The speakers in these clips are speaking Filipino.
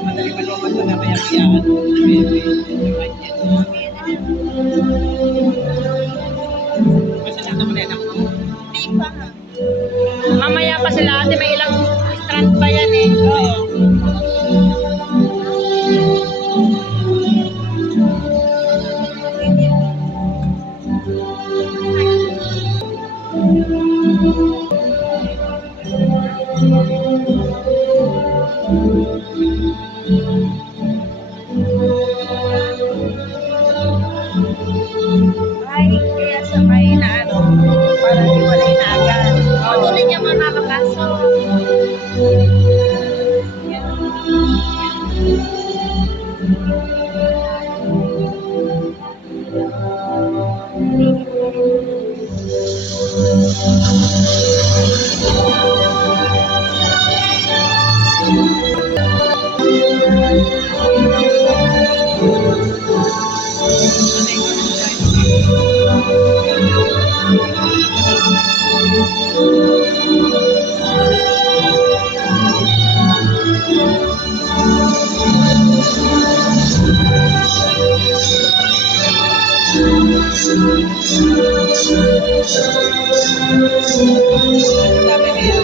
Madali malumat na namaya-mayaan. Masaya naman yan ako. Hindi pa. Mamaya pa sila ate, may ilang strand pa yan eh. Oo. Ay, kaya sabay na ano, para hiwalay na agad. Patuloy niya makakapasok. Sabi niya,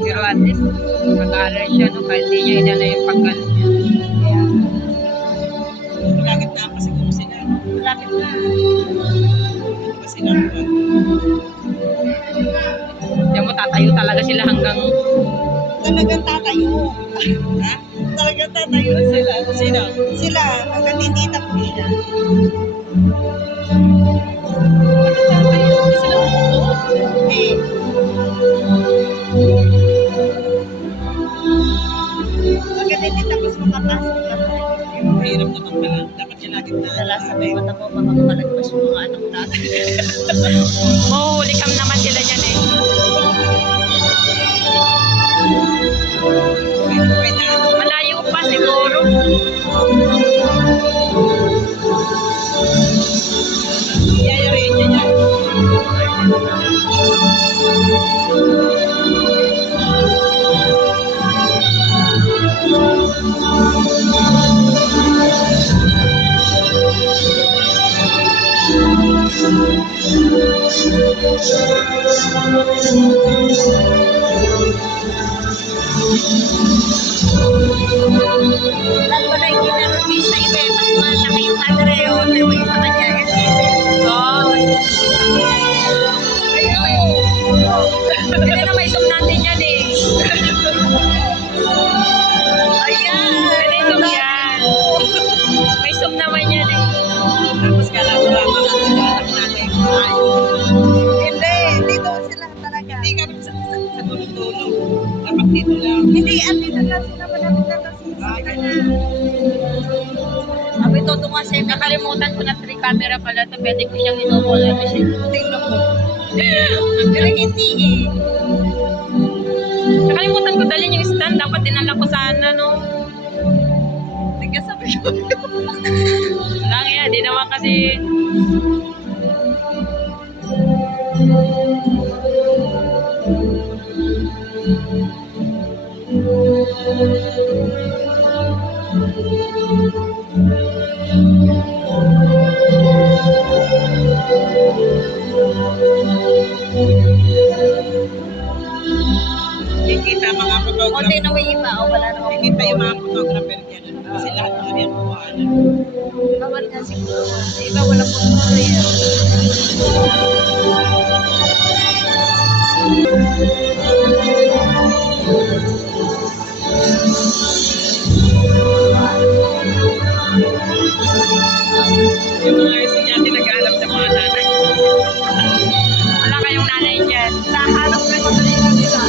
Pero at least, mag-aaral siya, no? Kahit di niya inala yung pagkano niya. malapit na pa siguro sila. Lapit na. Ano ba sila? Diyan mo tatayo talaga sila hanggang Talagang tatayo. Ha? Talagang tatayo. Sila? Sino? Sila, hanggang hindi tapos siya. Sila umupo? Hindi. Hanggang hindi tapos makapasok ka pa. Mahirap naman pala. Dapat yung lagit na. Kadalasan may mata mo, baka makalagpas yung mga anak natin. mahuhuli kam naman sila dyan eh. May na ano. Malayo pa siguro. Yayarin niya yan. Lahat pa na yung kinarubis na iba, mas malaki yung andre o yung sa kanya. Oh. Pwede na may zoom natin yan eh. Ayan! Pwede zoom yan. May zoom naman yan eh. Tapos kalama-lama natin yung anak natin. Ay, Hindi, dito sila talaga. hindi kami sa dulo-dulo. Dapat dito lang. Hindi, andito lang sila malapit na kasi sa kanya. Sabi todo nga siya, Nakalimutan ko na 3 camera pala to. Pwede ko siyang ino-wall na siya. tingnan mo. Pero hindi eh. Nakalimutan ko dalhin yung stand. Dapat dinala ko sana no. Nagkasabi ko. Lang yan. Di naman kasi Konti na may iba, o wala namang Nakikita yung mga photographer dyan. Kasi lahat mga yan kuha na. bawal nga siguro. Iba wala pong tuloy. Yung mga estudyante nag-aalap ng mga nanay. Wala kayong nanay dyan. Nahanap ko yung madali nila.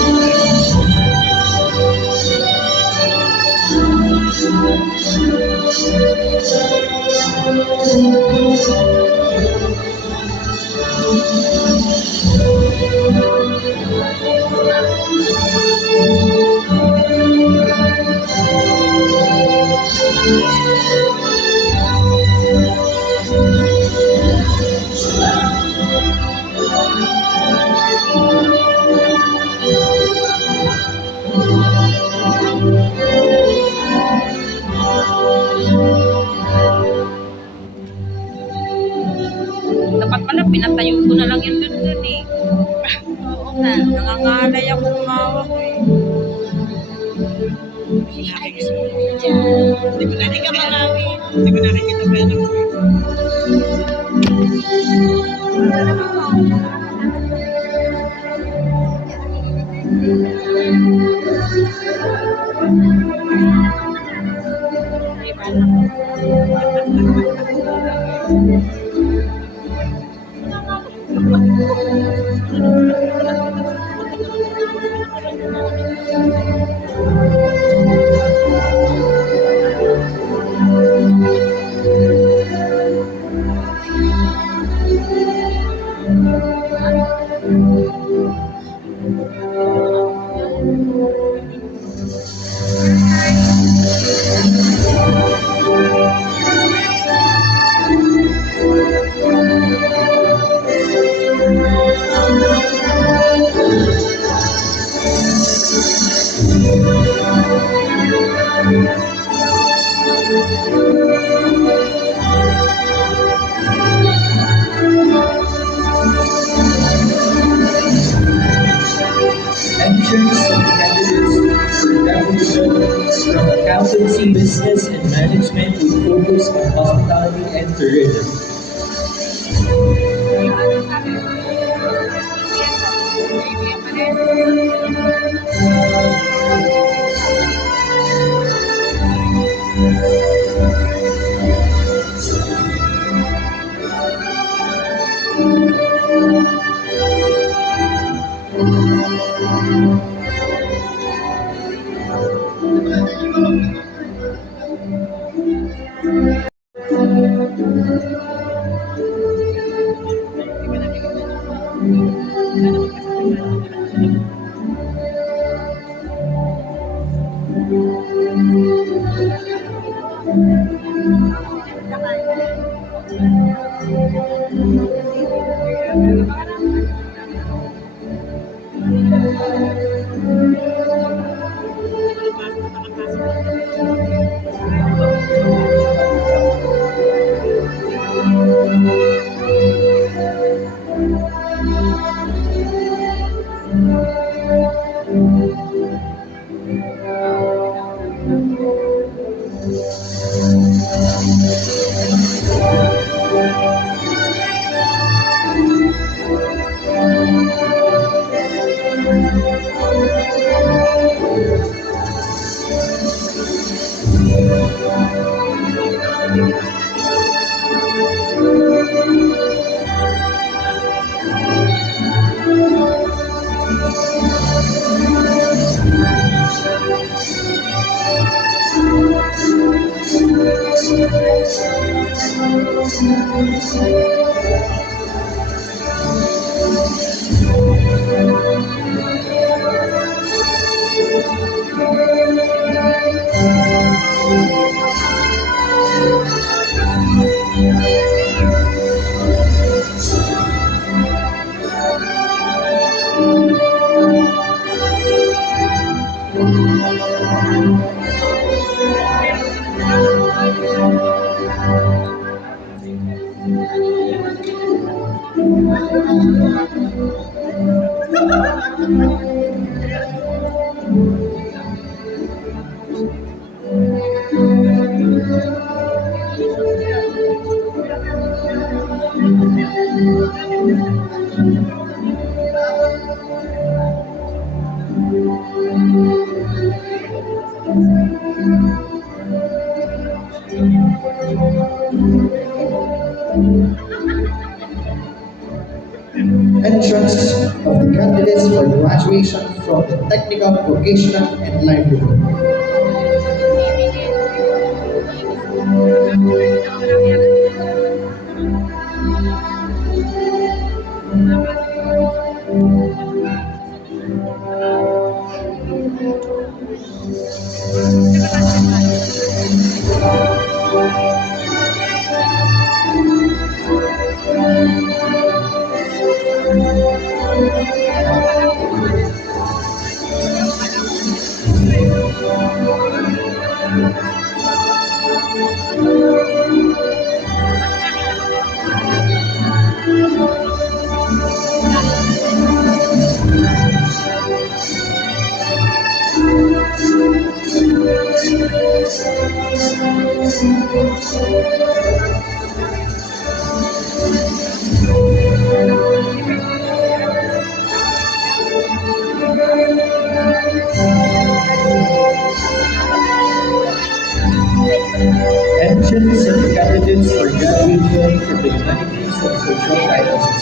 Dapat pala, pinatayo ko na lang yun dun eh. Oo nga. Nangangalay ako umawak eh. Ayos mo yun dyan. Hindi ko Hindi ka mangawin. Hindi ko nakikita pa yan. Entrance candidates for graduation from accountancy, business, and management with focus on hospitality and tourism. Entrance of the candidates for graduation from the technical, vocational, and livelihood. Entrance of the candidates for graduation from the humanities and social sciences.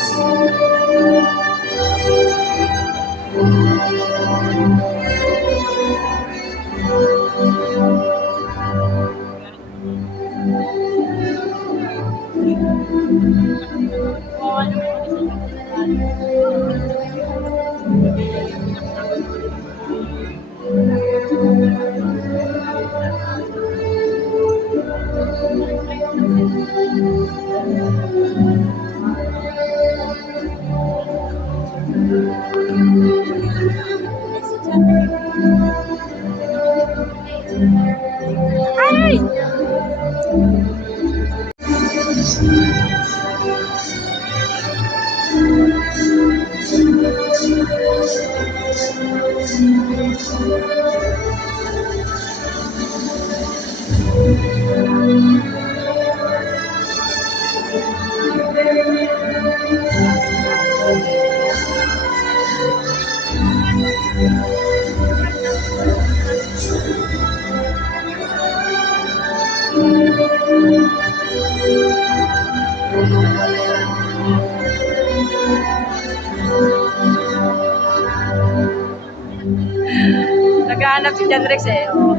Naghahanap si John Rex eh. Oh.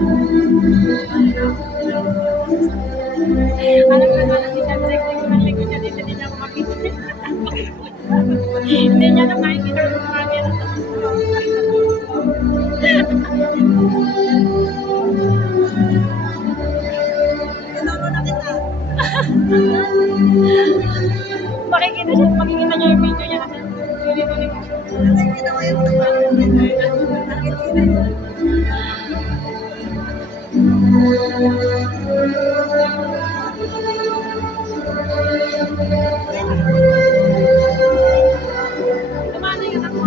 Alam ko na si John Rex. Ang likod niya dito, hindi niya ako makita. Hindi niya na makikita kung kumagin. Tinuro na kita. Makikita niya yung video niya kasi tuloy-tuloy. Kasi ginawa yung Kumano yung anak mo?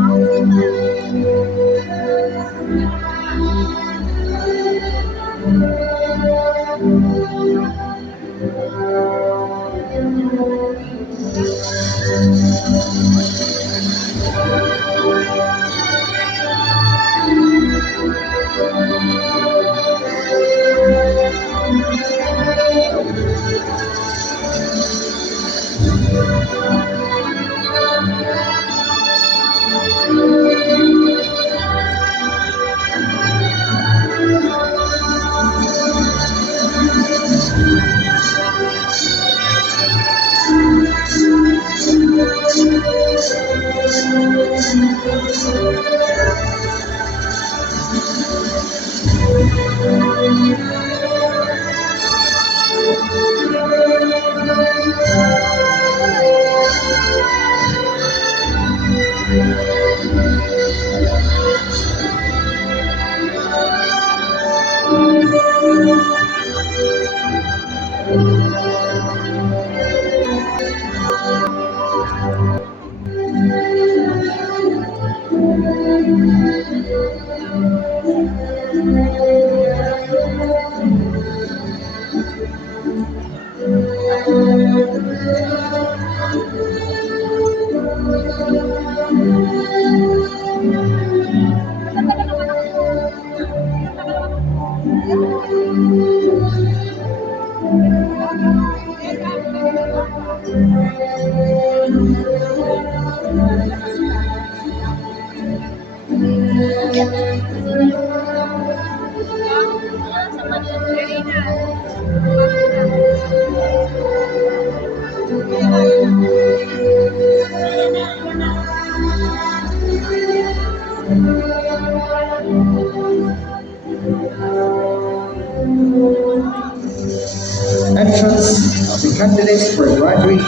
Entrance of the candidates for graduation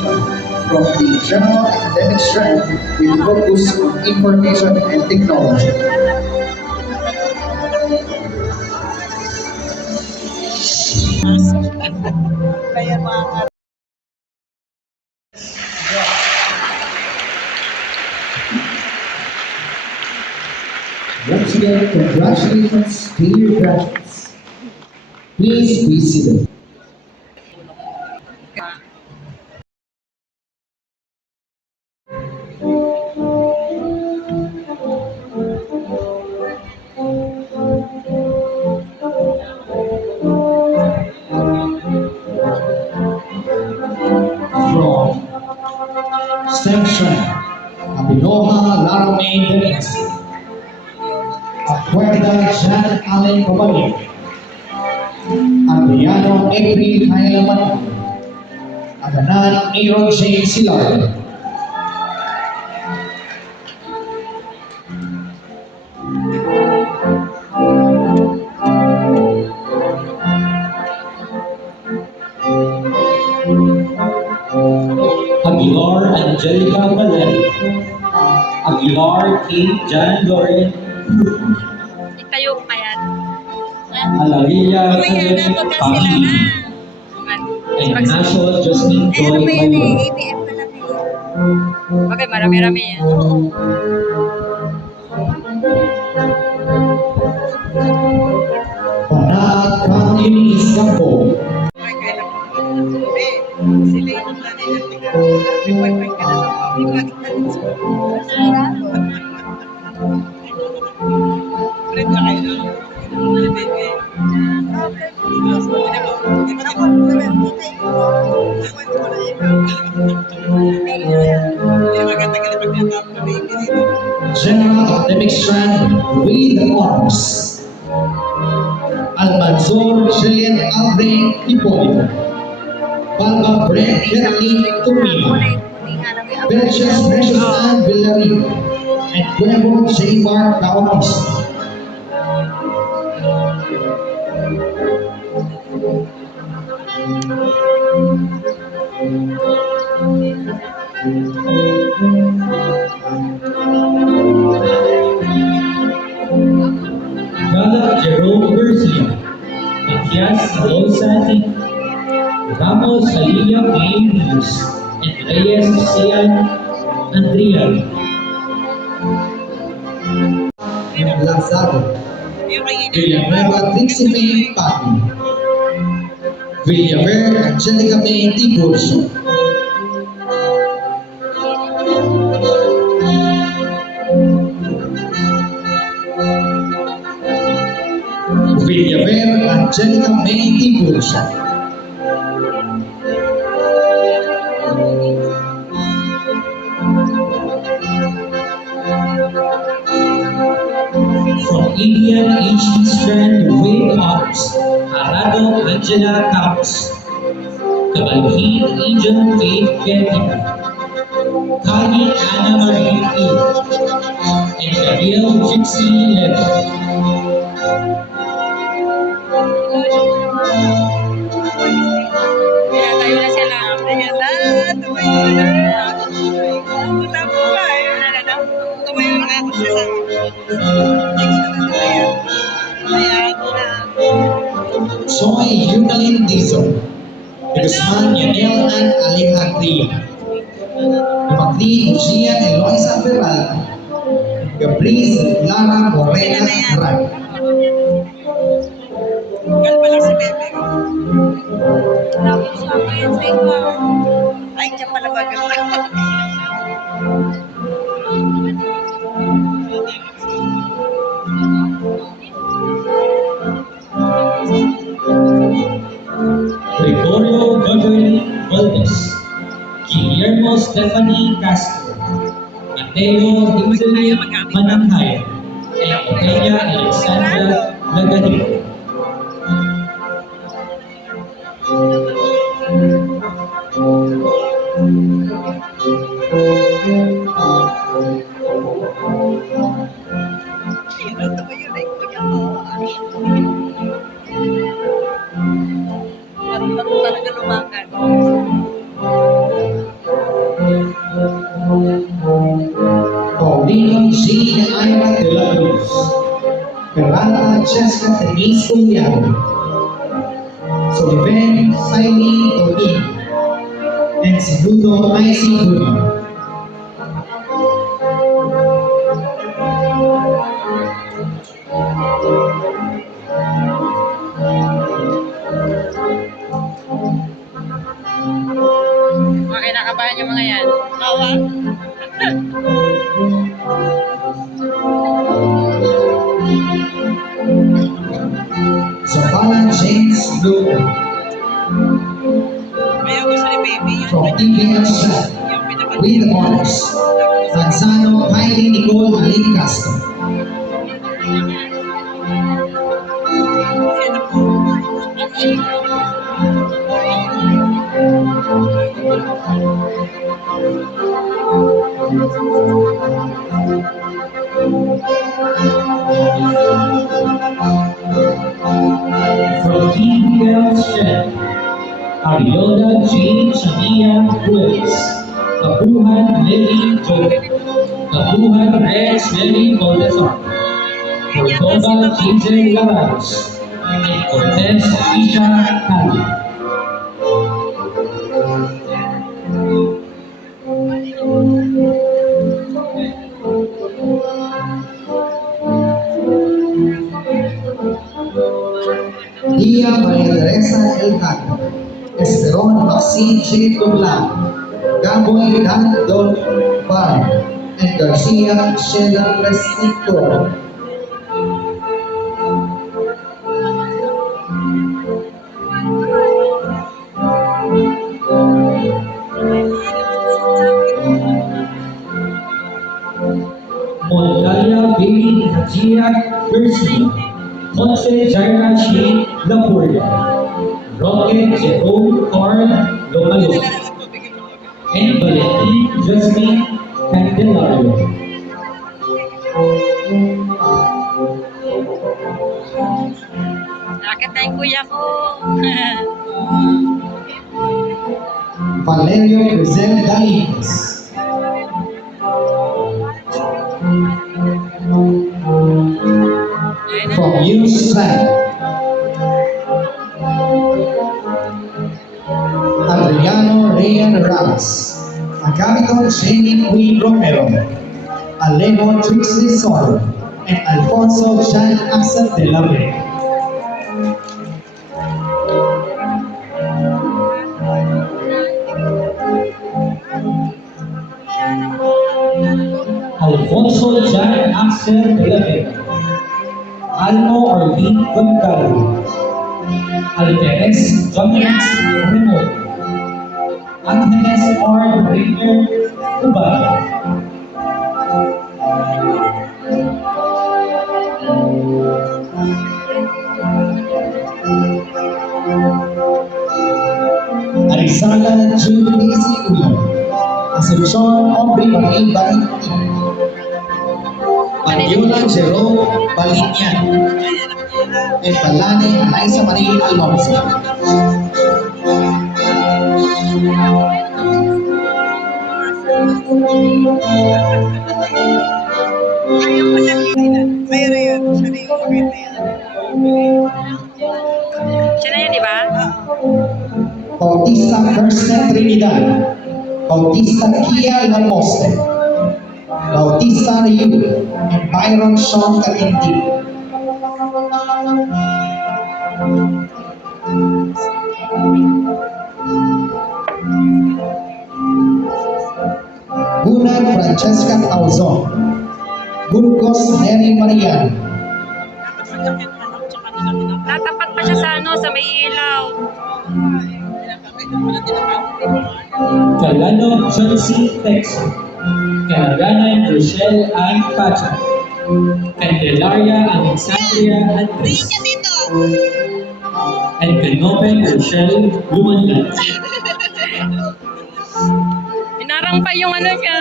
from the general academic strand with focus on information and technology. Kaya mga Once again, congratulations to your graduates. Please be seated. From Extension, Abinoha Laramie Dennis, Acuerda Jan Allen Comani, Adriano April Hailaman, Aganan Aaron Shane Silar, Aguilar Angelica Balen, Aguilar King John Loren, Itayo pa yan. Alavilla Uy, Karen hanapot ka sila Paki, na. and Naso Justin Eh, ano Joy ba yun Mayon. eh? ABM pala kayo. Okay, marami-rami yan. Panat Kangin Iskampo, Ay, kaya lang. Eh, sila yung nanay ng tiga. May boyfriend ka na lang. Hindi ko nakita sa friend na kayo lang. Baby. Hindi maganda ka na pagkatapos na baby dito. General Academic Strand with honors. Almanzor Julian Alvin Hipolito, Palma Brent Geraldine Tumino, Precious Precious Ann Villarin, and Cuervo J. Mark Bautista. Brother Jerome Garcia, Matias Alonsanti, Ramos Aliyah A. Rios, and Reyes Sian Andrian. Lazaro, Yung kay Villanueva Trixie May Pati, Villaver Angelica May Tiburcio, Villaver Angelica May Tiburcio, From Indian HT Strand with honors, Arado Angela Campos, Kabalhin Angel Faith Betty, Kali Anna Marie E, and Gabriel Gypsy Lev. Kaya tayo na sila. Ayan na, tumayo na. Wala po ba eh. Tumayo na ako sila. Section na nila yan. Ayan na. Soy Yunalin Dizon, Guzman Yanel and Alejandria, Macri Gian Eloisa Ferral, Gabriel Lara Morena Ran. Gal pa lang si Bebe. Ay, dyan pala ba ganda? Gregorio Beverly Valdez, Guillermo Stefan Stephanie Castro, Mateo Hazel Mananghay, and Otelia Alexandra Lagarin. Sino tumayo na yung kuya ko? Marunong talaga lumakan. Paulino Jean Ira de la Cruz, Peralta Jessica Denise Uliano, Soliven Saini Toin, and Segundo Icy Bruno. Mga kinakabahan yung mga yan. Awa? Zavala James Luca, Ayaw gusto ni baby yun. from TBS Shop, Yung pinapanood. with the honors, Manzano Heidi Nicole Aline Castro. Sino po? From TBL Chef, Ariola Jean Shania Ruiz, Kabuhan Lily Jo, Kabuhan Rex Lily Moldesar, Cordoba Giselle Larados, and Cortez Isha Hali. Dia Maria Teresa Elcano, Esperon Maxine J. Tublan, Gaboy Dan Don Bar, and Garcia Sheila Presnictor. Mondalia Baby Hajia Garcia, Jose Jaira Shi Lapuria, Roque Jerome Carl Lomalo, and Valentin Jasmine Candelario. Nakit na yung kuya ko. Valerio Crisel Gallegos, from News Plan, Adriano Rayan Ramos, Agapito Jenny Queen Romero, Alejo Trixie Sor, and Alfonso Jean Axel de la Vega. Alfonso Jan Axel de la Vega, Almo Orlin Gonzalo, Alperes Jonas Remon, Angeles R. Rainer Ubaga, Arizala Jude Daisy Ulan, Asuncion Aubrey Marie Balinti, Maniola Jerome Balinyan, and Balane Alaisa Marie Alonso. Ayaw ko lang yun. Sa'yo na yun. Siya na yung maganda yan. Siya na yun, di ba? Bautista Kirsten Trinidad, Bautista Kia Lamoste, Bautista Riu, and Byron Sean Kalinti. Bunag Francesca Tauzon, Burgos Neri Marian, Natapat pa siya sa ano, sa may ilaw. Kailangan wala din ang Calano Chelsea Texo, Calaganan Rochelle Ann Pacha, Candelaria Alexandria Andres, Tingin ka dito. and Canopen Rochelle Lumanlan. Inarang pa yung ano niya.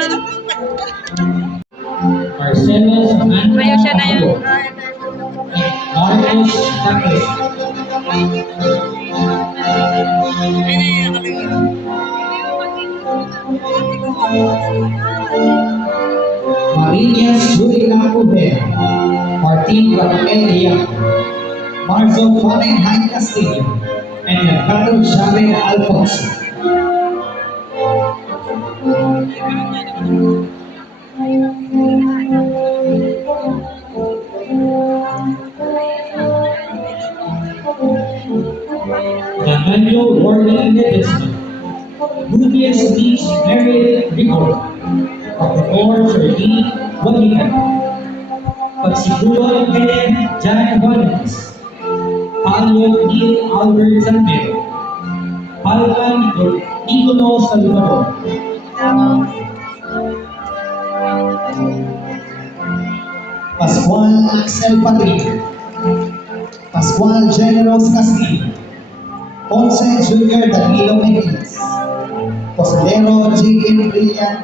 Marcelo Samantha Ayaw siya na yun. Marcos Tapos, Marilia Surila Uber, Martin Rafael Diaz, Marzo Fahrenheit Castillo, and Ricardo Chavez Alfonso. Nathaniel Warren Ledesma, Lucius Beach Meredith Rigor, Dr. Ferdy Wadigan, Pagsigulo Kenneth Jan Juanes, Palio Neil Albert Zambero, Palman Nicono Salvador, Pascual Axel Padrino, Pascual Generos Castillo, Ponce Jr. Danilo Mendez, Posalero J.M. Brilliant,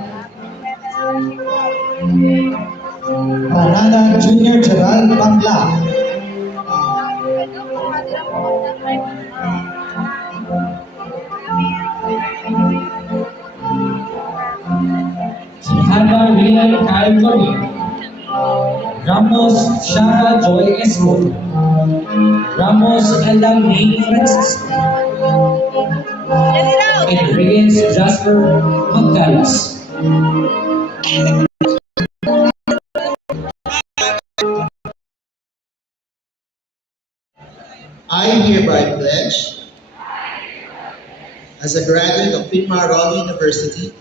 Granada Jr. Gerald Pangla, Sihaba Rilan Kyle Lori, Ramos Shara Joy Esco, Ramos Elam May Francisco, and Reyes Jasper Magdalas. I hereby pledge, as a graduate of Pitmar Raleigh University,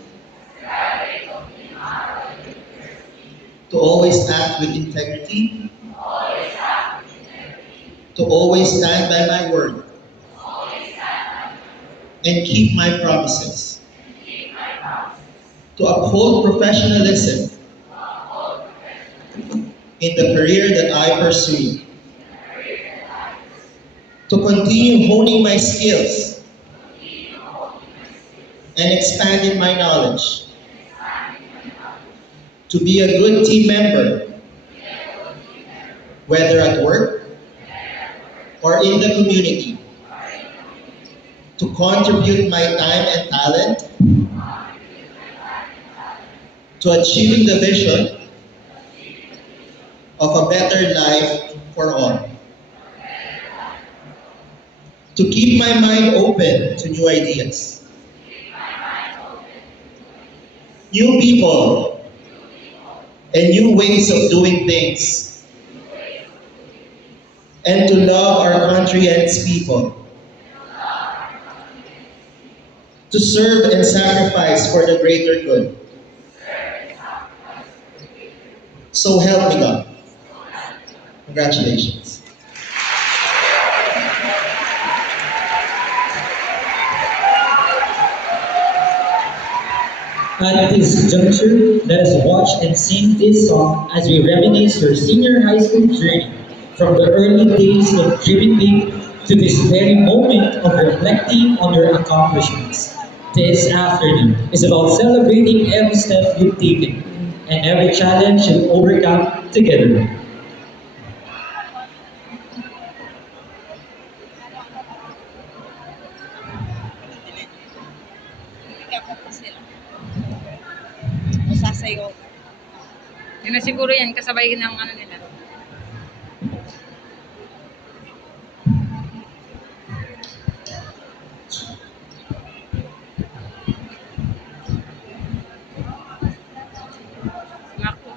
to always act with integrity, to always stand by my word, and keep my promises, to uphold professionalism in the career that I pursue, to continue honing my skills and expanding my knowledge, to be a good team member, whether at work or in the community, to contribute my time and talent to achieving the vision of a better life for all, to keep my mind open to new ideas, new people, and new ways of doing things, and to love our country and its people, to serve and sacrifice for the greater good. So help me God. Congratulations. At this juncture, let us watch and sing this song as we reminisce your senior high school journey from the early days of dreaming big to this very moment of reflecting on your accomplishments. This afternoon is about celebrating every step you've taken and every challenge you've overcome together. Sasayaw. Yun na siguro yan, kasabay ng ano nila. Naku.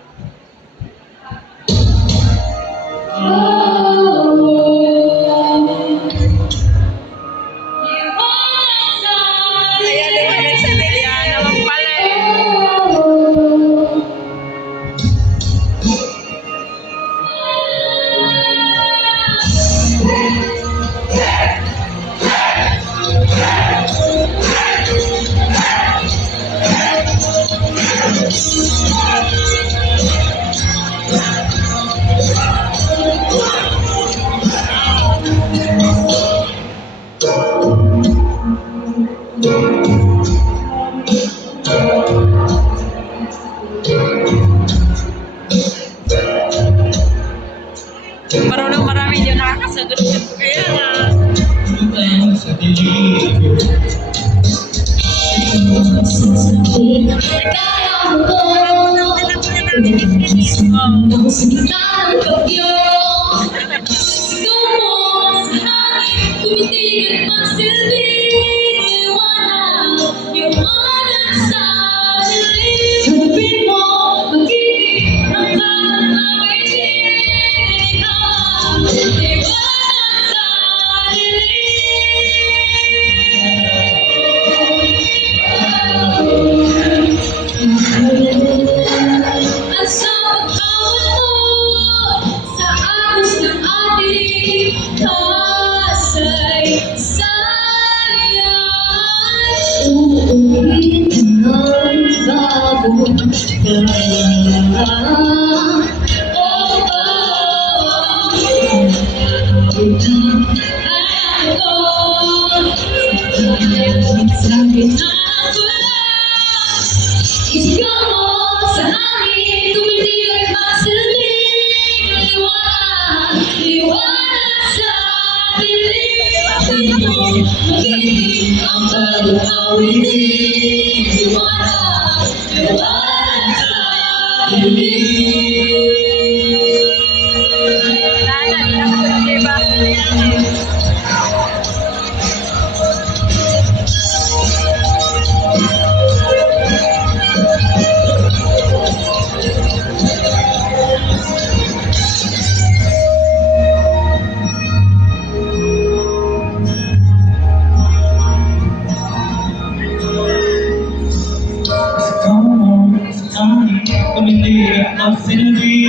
Kaya liwanag sa dilim. Kaya naman pala eh. Marunong marami yun nakakasagot. Kaya nga. Sa dilim. Ang silbi.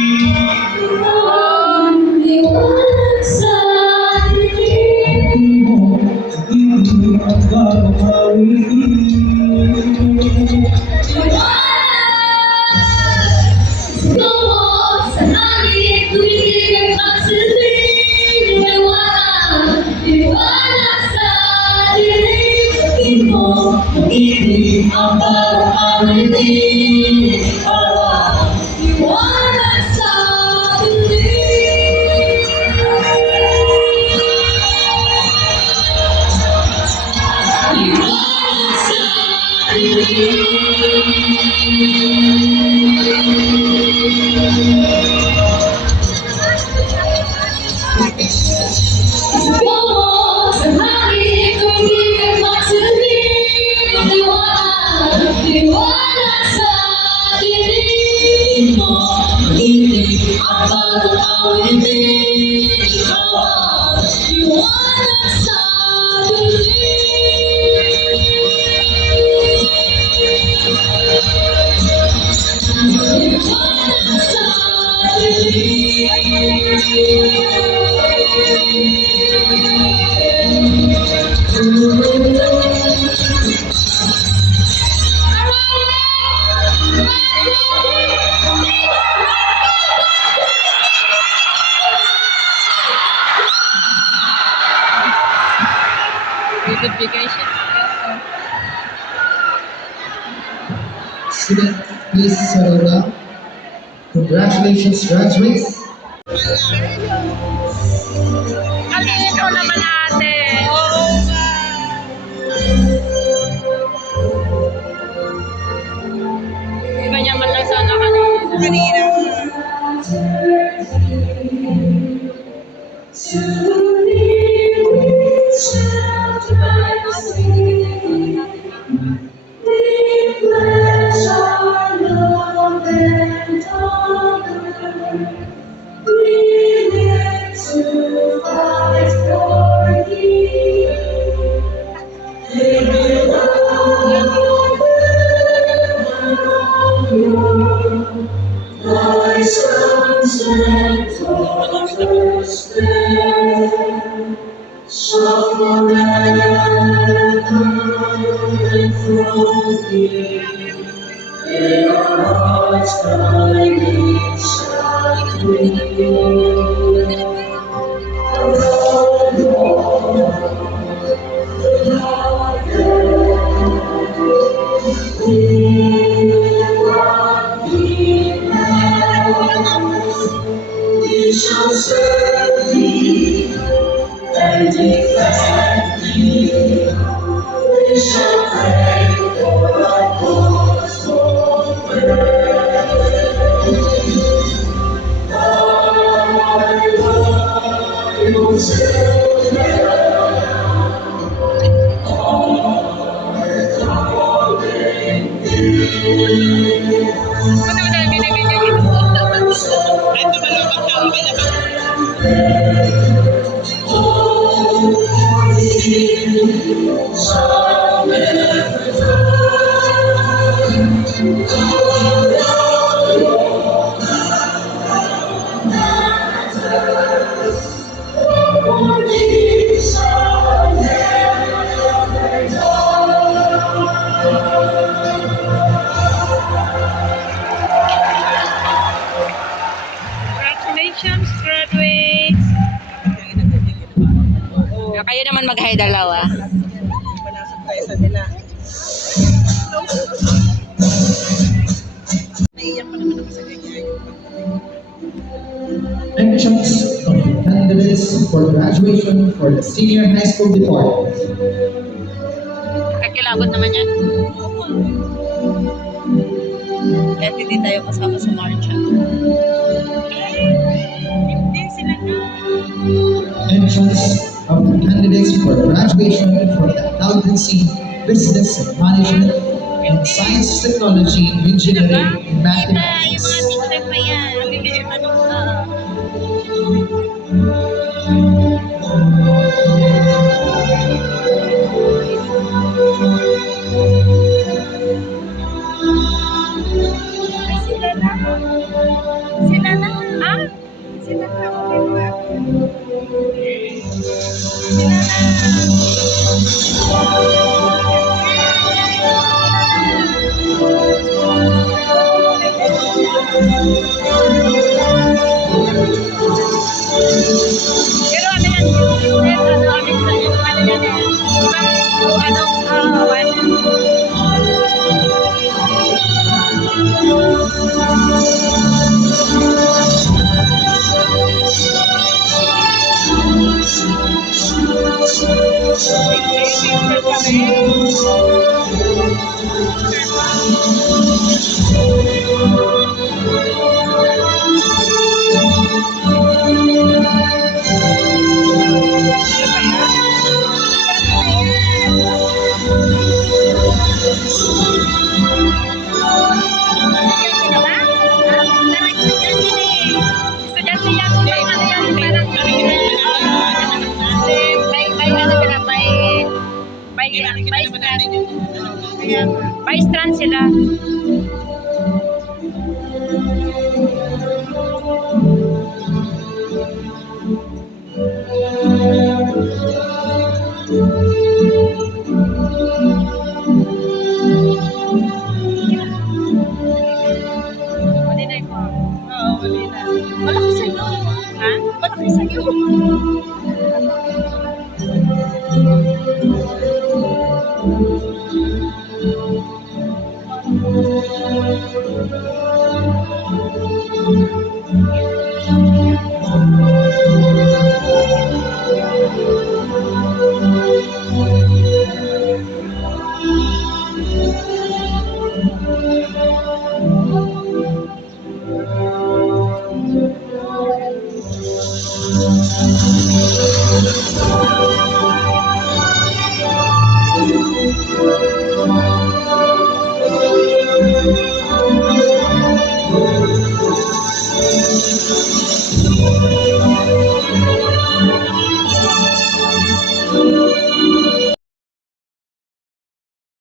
Notification. Student, please settle down. Congratulations, graduates. Kalino naman ate. Oo nga. Iba niya man lang sana kanina. Kanina. Forever, We shall serve thee and defend thee. We shall pray for our cause your children Ano na binibigyan dito? Ito malawak na, okay na ba? Congratulations, graduates! Kayo naman mag-hi dalawa. Panasok tayo sa nila. Naiiyak pa naman ako sa ganyan. Entrance of the candidates for graduation for the senior high school department. Kakilabot naman yan. Kahit hindi tayo kasama sa marcha. Hindi sila na. Entrance of the candidates for graduation for the accountancy, business and management, and science, technology, engineering, and Yung mga mathematics. teacher pa yan. Ay, sila na. Sila na. Ha? Sila na. Sila na. Pero ano yan? Ano yan eh? Ibang anong kawan? Estudyante yan. May ano yan? Parang may ano sila? May strand. May strand sila. Mali na ito. Oo, mali na. Malaki sa'yo. Ha? Malaki sa'yo.